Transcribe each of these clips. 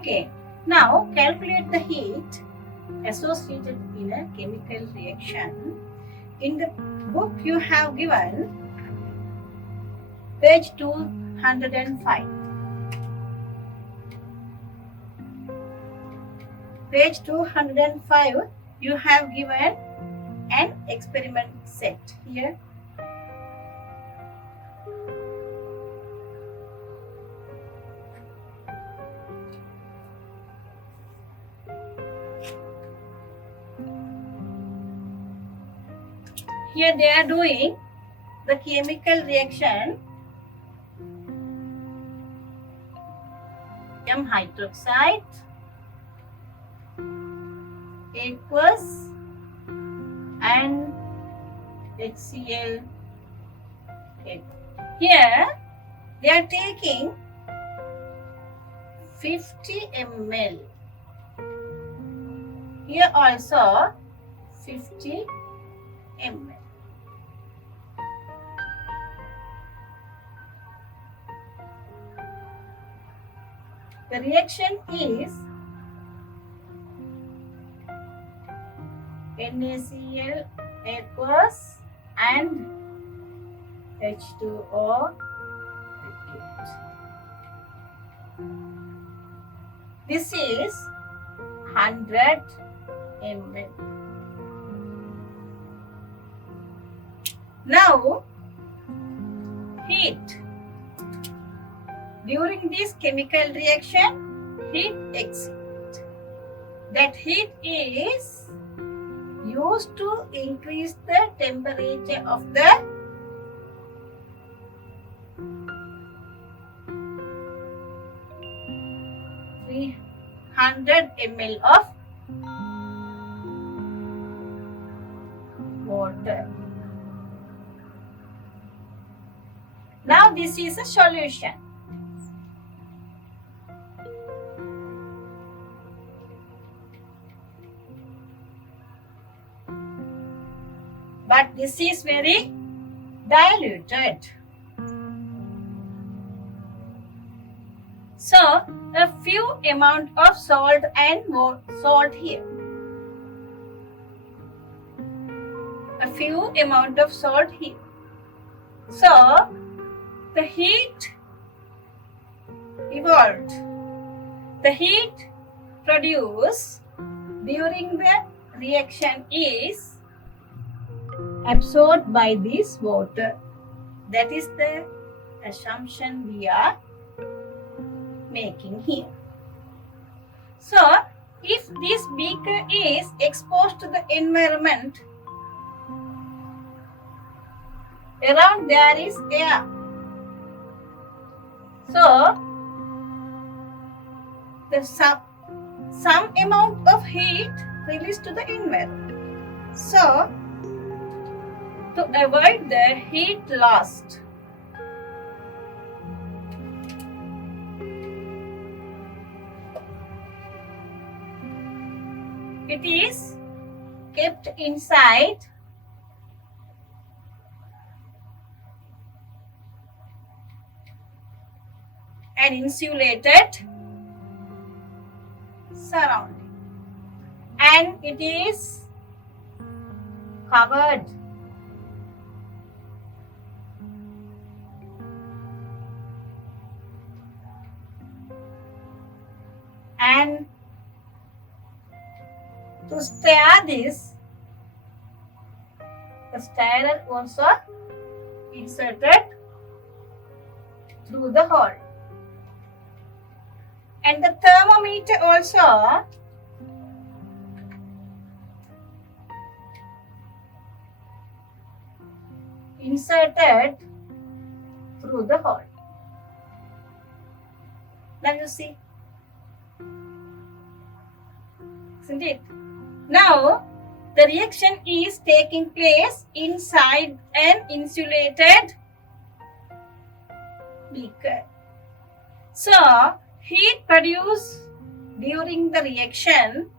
Okay, now calculate the heat associated in a chemical reaction. In the book you have given page 205. Page 205 you have given an experiment set here. Here they are doing the chemical reaction M hydroxide aqueous and HCl. Here they are taking 50 ml. Here also 50 ml. The reaction is NaCl aqueous and H2O liquid. This is 100 ml. Now, heat. During this chemical reaction, heat exists. That heat is used to increase the temperature of the (300 ml) of water. Now this is a solution. But this is very diluted. So a few amount of salt and more salt here. A few amount of salt here. So the heat evolved. The heat produced during the reaction is absorbed by this water. That is the assumption we are making here. So, if this beaker is exposed to the environment, around there is air. So, the some amount of heat released to the environment. So, to avoid the heat loss, it is kept inside an insulated surrounding, and it is covered and to stir this, the stirrer also inserted through the hole, and the thermometer also inserted through the hole. Now you see, isn't it? Now the reaction is taking place inside an insulated beaker. So heat produced during the reaction,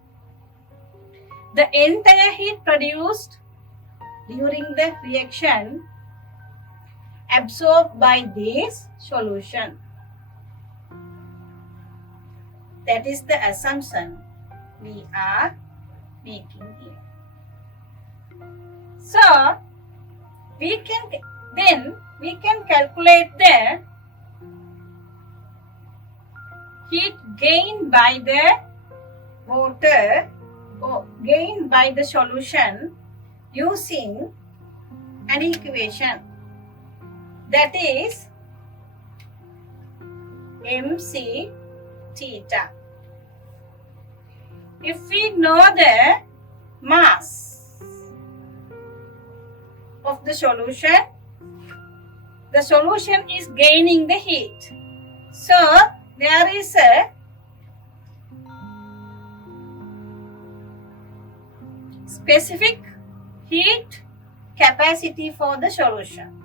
the entire heat produced during the reaction absorbed by this solution. That is the assumption we are making here. So we can calculate the heat gained by the water or gained by the solution using an equation, that is mc theta. If we know the mass of the solution is gaining the heat. So there is a specific heat capacity for the solution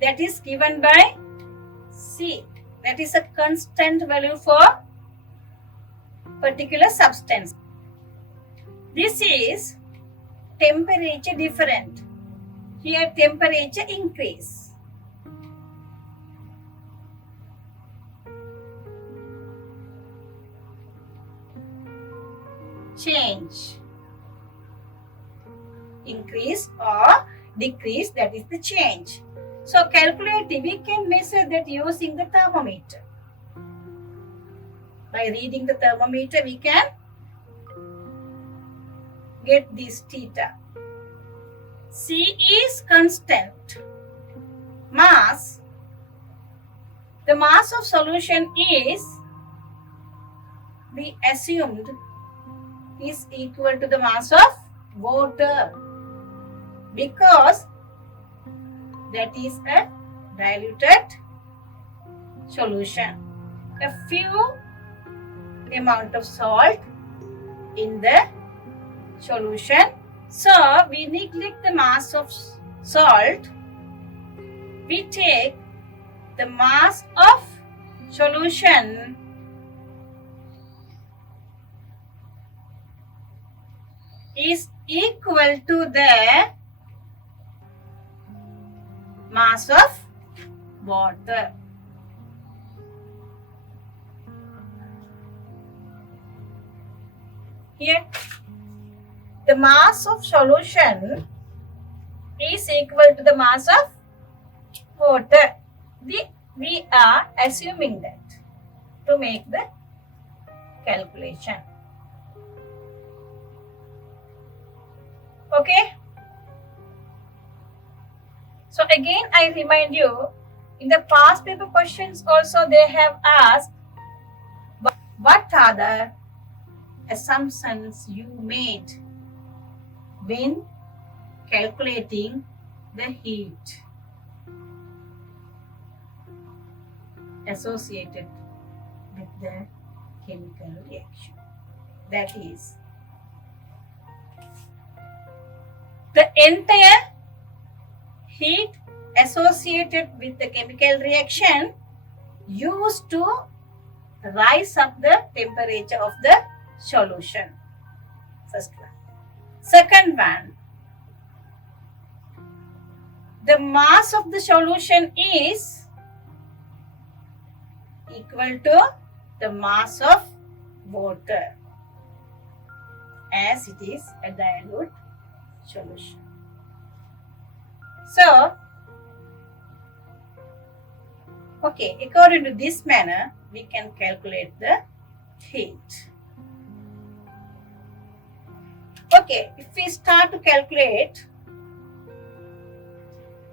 that is given by C. That is a constant value for particular substance. This is temperature different. Here temperature increase. Change. Increase or decrease, that is the change. So calculating, we can measure that using the thermometer. By reading the thermometer, we can get this theta. C is constant. Mass. The mass of solution is, we assumed, is equal to the mass of water, because that is a diluted solution. A few amount of salt in the solution. So we neglect the mass of salt. We take the mass of solution is equal to the mass of water. Here, the mass of solution is equal to the mass of water. We are assuming that to make the calculation. Okay. So again, I remind you, in the past paper questions also they have asked, what are the assumptions you made when calculating the heat associated with the chemical reaction. That is, the entire heat associated with the chemical reaction used to rise up the temperature of the solution. First one. Second one, the mass of the solution is equal to the mass of water, as it is a dilute solution. So, okay, according to this manner, we can calculate the heat. Okay, if we start to calculate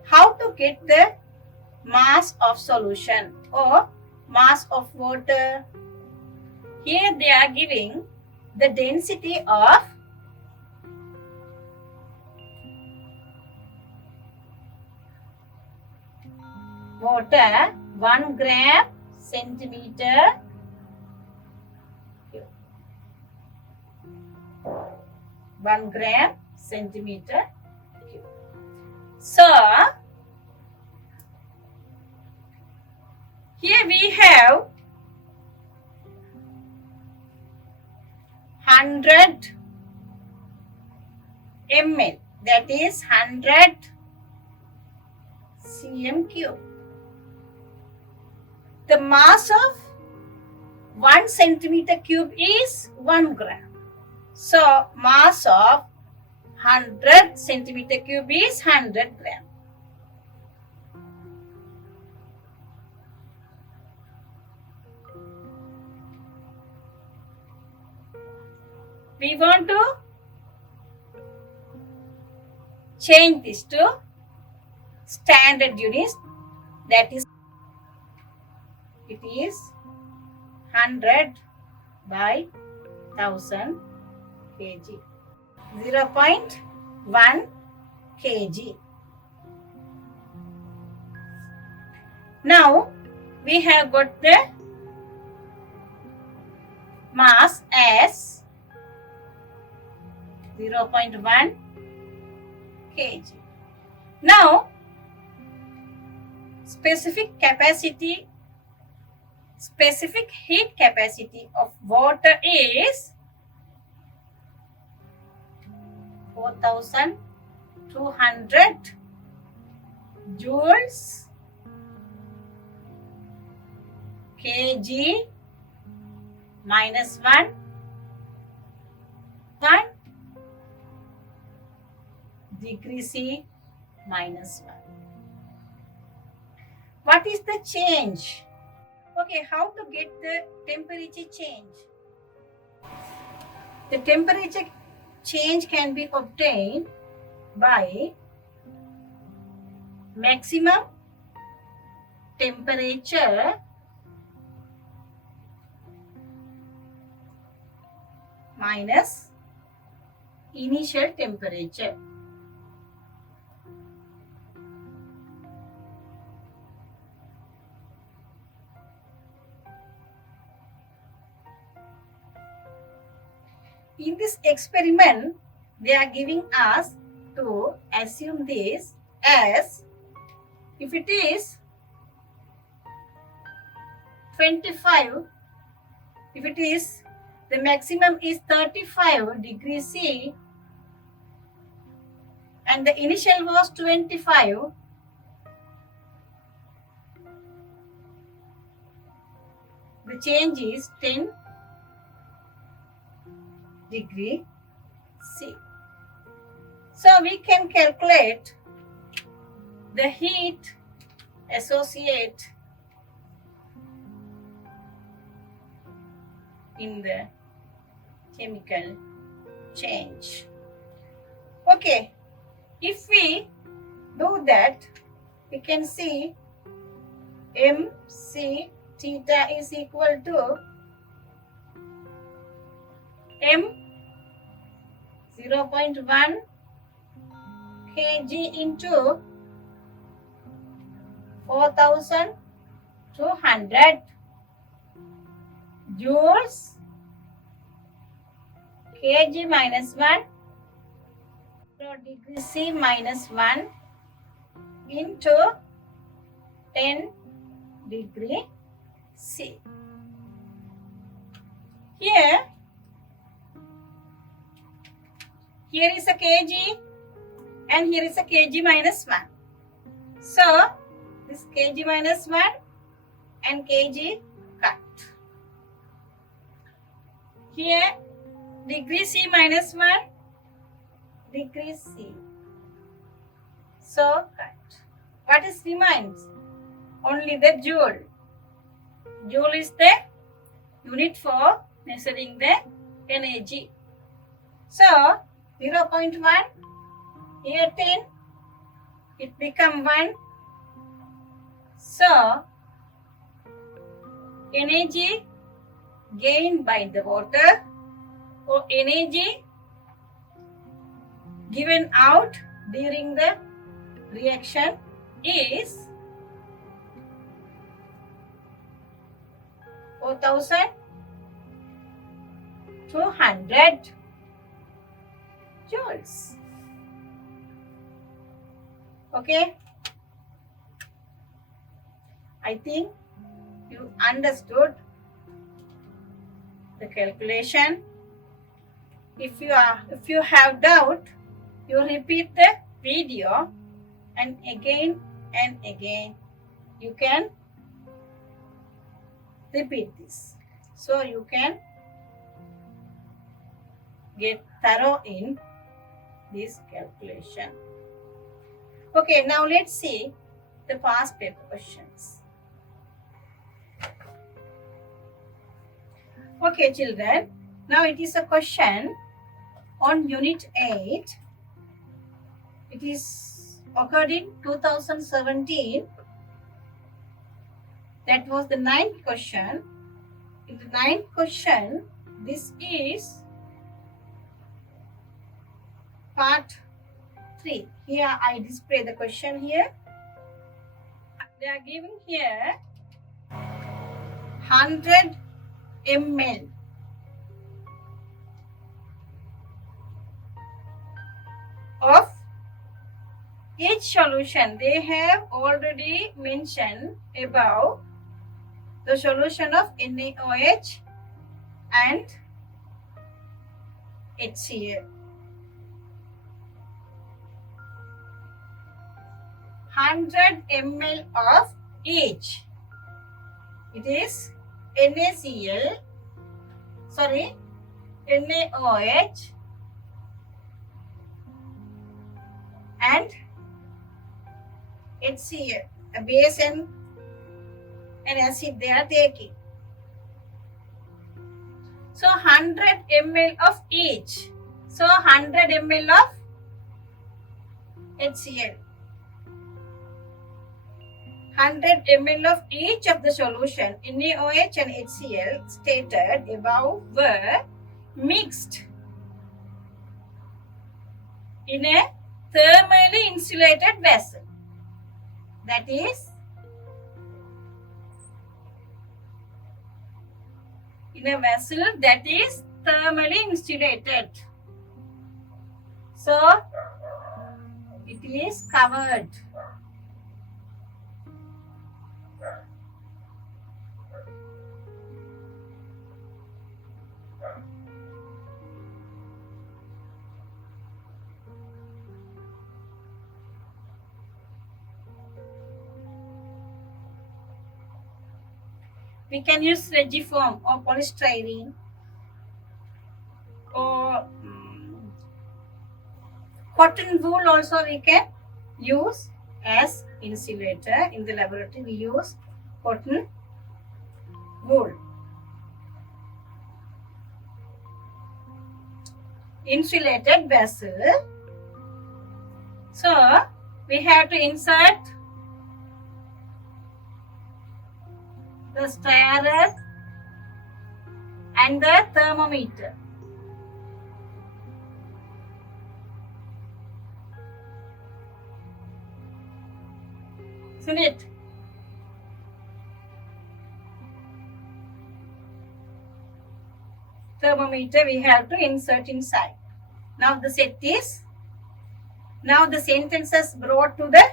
how to get the mass of solution or mass of water, here they are giving the density of water 1 gram centimeter cube. 1 gram centimeter cube. So here we have 100 ml, that is 100 cm cube. The mass of 1 centimeter cube is 1 gram. So mass of 100 centimeter cube is 100 gram. We want to change this to standard units, that is, it is 100 by 1000 kg, 0.1 kg. Now we have got the mass as 0.1 kg. Now specific heat capacity of water is 4200 joules kg minus 1 degree C minus 1. What is the change? Okay, how to get the temperature change? The temperature change can be obtained by maximum temperature minus initial temperature. In this experiment, they are giving us to assume this as, if it is 25, if it is, the maximum is 35 degrees C and the initial was 25, the change is 10 degree C. So we can calculate the heat associated in the chemical change. Okay, if we do that, we can see MC theta is equal to M 0.1 kg into 4200 joules kg minus 1 degree C minus 1 into 10 degree C. Here is a kg and here is a kg minus 1. So this kg minus 1 and kg cut. Here degree C minus 1, degree C. So cut. What is remains? Only the joule. Joule is the unit for measuring the energy. So 0.1, here 10, it become 1. So energy gained by the water or energy given out during the reaction is 4200 joules. Okay, I think you understood the calculation. If you have doubt, you repeat the video and again you can repeat this. So you can get thorough in this calculation. Okay, now let's see the past paper questions. Okay, children, now it is a question on Unit 8. It is occurred in 2017. That was the 9th question. In the 9th question, this is part 3. Here I display the question here. They are giving here 100 ml of each solution. They have already mentioned above the solution of NaOH and HCl. 100 ml of each. It is NaCl, NaOH and HCl, a base and an acid they are taking. So 100 ml of each. So 100 ml of HCl. 100 ml of each of the solution NaOH and HCl stated above were mixed in a thermally insulated vessel. That is, in a vessel that is thermally insulated. So, it is covered. We can use regiform or polystyrene or cotton wool also we can use as insulator. In the laboratory we use cotton wool. Insulated vessel. So we have to insert the stirrer and the thermometer. Isn't it? Thermometer we have to insert inside. Now the set is, now the sentences brought to the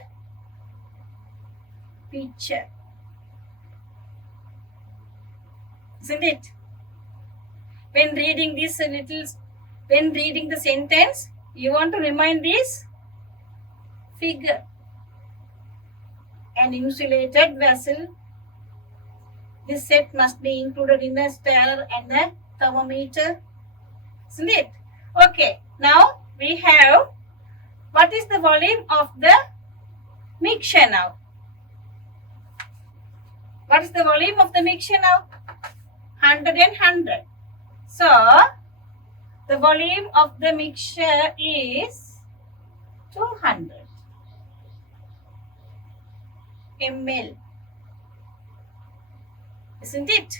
picture. Isn't it? When reading this when reading the sentence, you want to remind this figure. An insulated vessel. This set must be included in the stirrer and the thermometer. Isn't it? Okay. Now we have, what is the volume of the mixture now? What is the volume of the mixture now? 100 and 100. So, the volume of the mixture is 200 ml. Isn't it?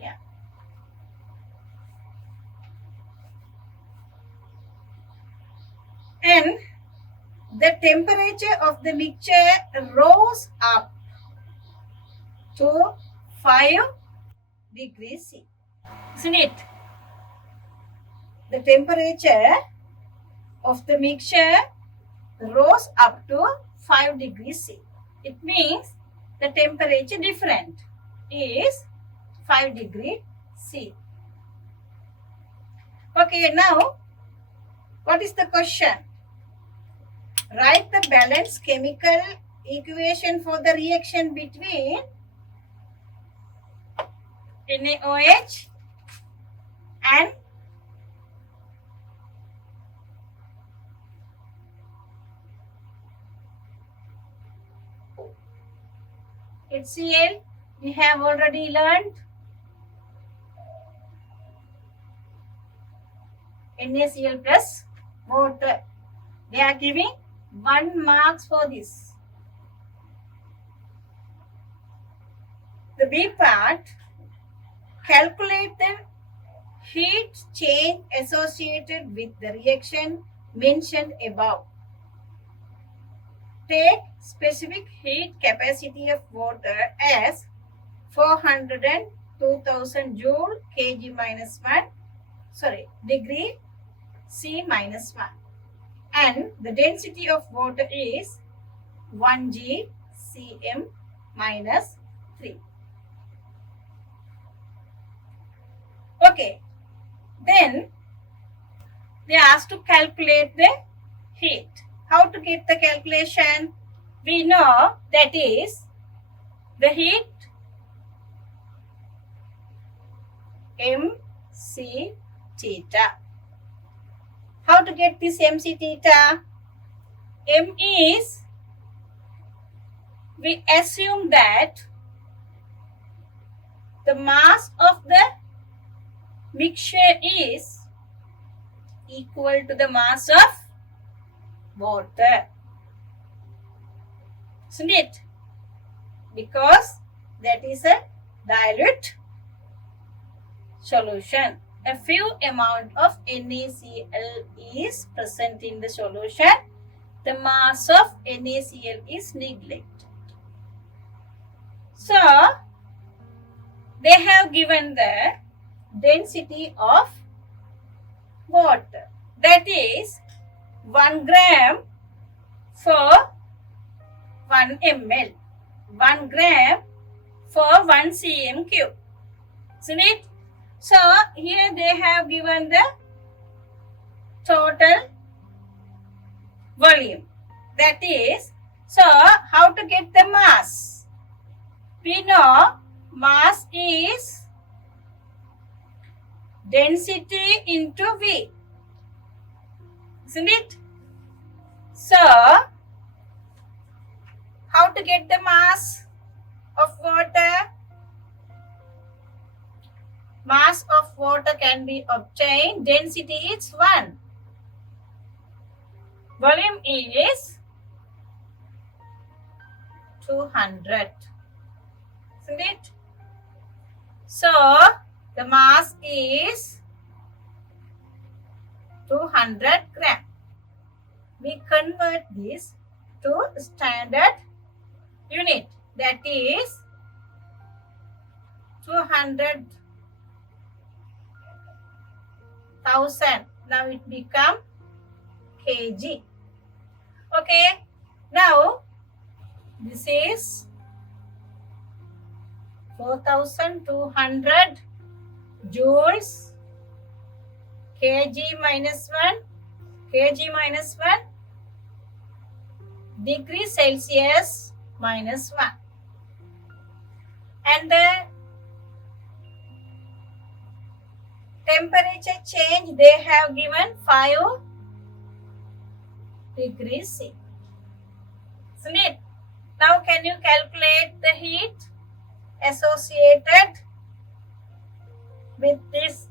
Yeah. And the temperature of the mixture rose up to 5 degrees C. Isn't it? The temperature of the mixture rose up to 5 degrees C. It means the temperature different is 5 degrees C. Okay, now what is the question? Write the balanced chemical equation for the reaction between NaOH and HCl. We have already learned. NaCl plus water. They are giving 1 marks for this. The B part, calculate the heat change associated with the reaction mentioned above. Take specific heat capacity of water as 400 and 2000 joule kg minus 1, degree C minus 1. And the density of water is 1 g cm minus 3. Okay, then they asked to calculate the heat. How to get the calculation? We know that is the heat mc theta. How to get this mc theta? M is, we assume that the mass of the mixture is equal to the mass of water. Isn't it? Because that is a dilute solution. A few amount of NaCl is present in the solution. The mass of NaCl is neglected. So, they have given the density of water. That is 1 gram for 1 ml. 1 gram for 1 cm cube. Isn't it? So, here they have given the total volume. That is, so how to get the mass? We know mass is density into V. Isn't it? So, how to get the mass of water? Mass of water can be obtained. Density is 1. Volume is 200. Isn't it? So, the mass is 200 gram. We convert this to standard unit. That is 200,000. Now it become kg. Okay. Now this is 4,200 joules kg minus 1 degree Celsius minus 1. And the temperature change they have given 5 degrees C. Isn't it? Now can you calculate the heat associated with this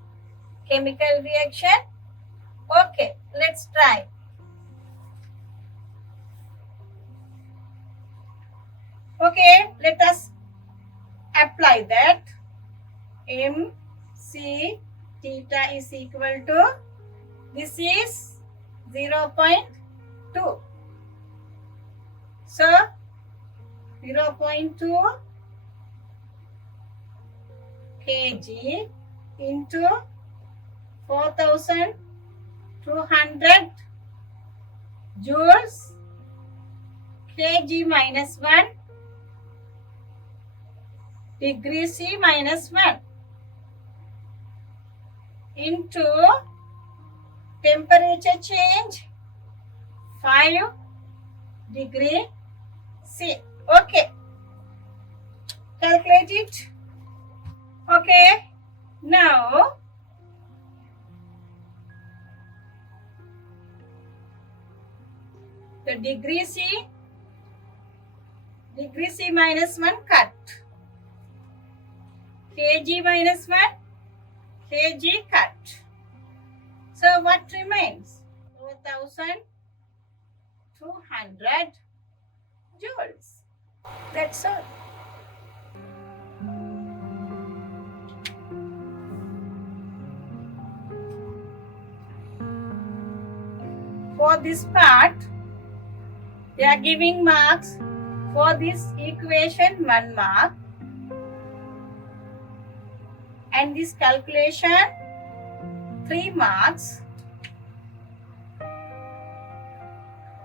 chemical reaction? Okay, let's try. Okay, let us apply that. MC theta is equal to, this is 0.2. So, 0.2 kg into 4,200 joules kg minus 1 degree C minus 1 into temperature change 5 degree C. Okay. Calculate it. Okay, now the degree C minus 1 cut. Kg minus 1 kg cut. So what remains? 4200 joules. That's all. For this part, they are giving marks. For this equation, 1 mark. And this calculation, 3 marks.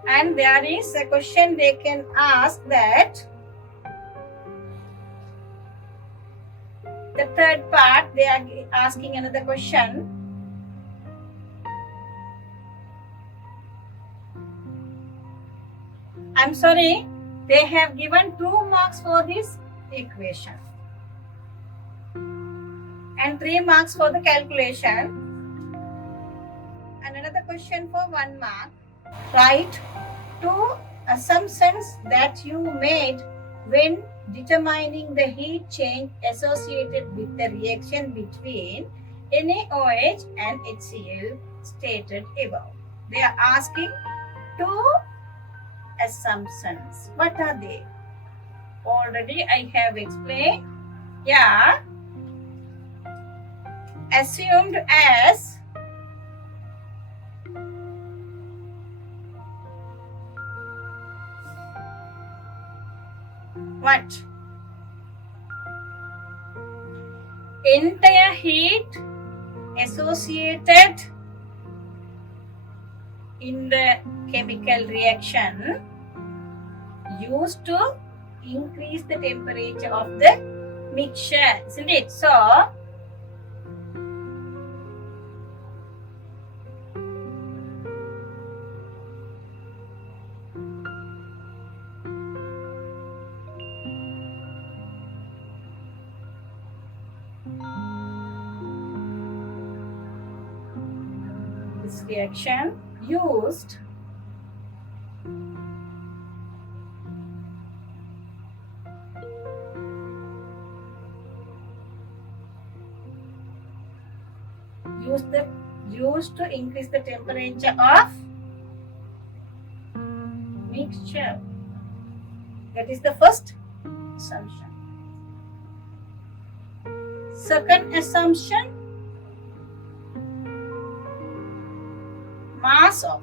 And there is a question they can ask that the third part, they are asking another question. I'm sorry, they have given 2 marks for this equation and 3 marks for the calculation. And another question for 1 mark. Write 2 assumptions that you made when determining the heat change associated with the reaction between NaOH and HCl stated above. They are asking 2 assumptions. What are they? Already I have explained. Yeah. Assumed as what? Entire heat associated in the chemical reaction used to increase the temperature of the mixture, isn't it? So, this reaction used used to increase the temperature of mixture. That is the first assumption. Second assumption, mass of.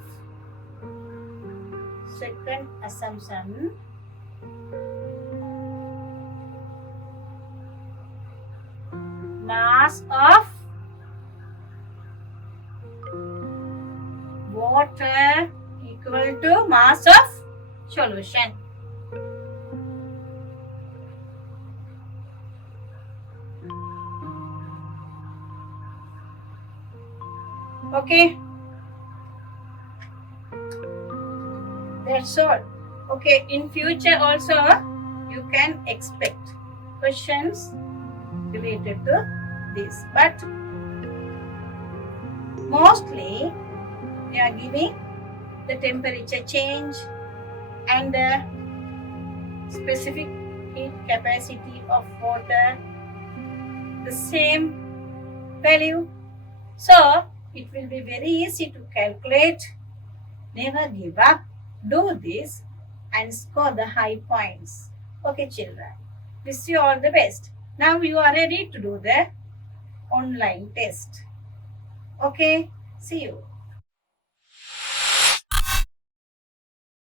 Second assumption, mass of water equal to mass of solution. Okay. That's all. Okay, in future also you can expect questions related to this, but mostly they are giving the temperature change and the specific heat capacity of water, the same value. So it will be very easy to calculate. Never give up. Do this and score the high points. Okay, children. Wish you all the best. Now you are ready to do the online test. Okay, see you.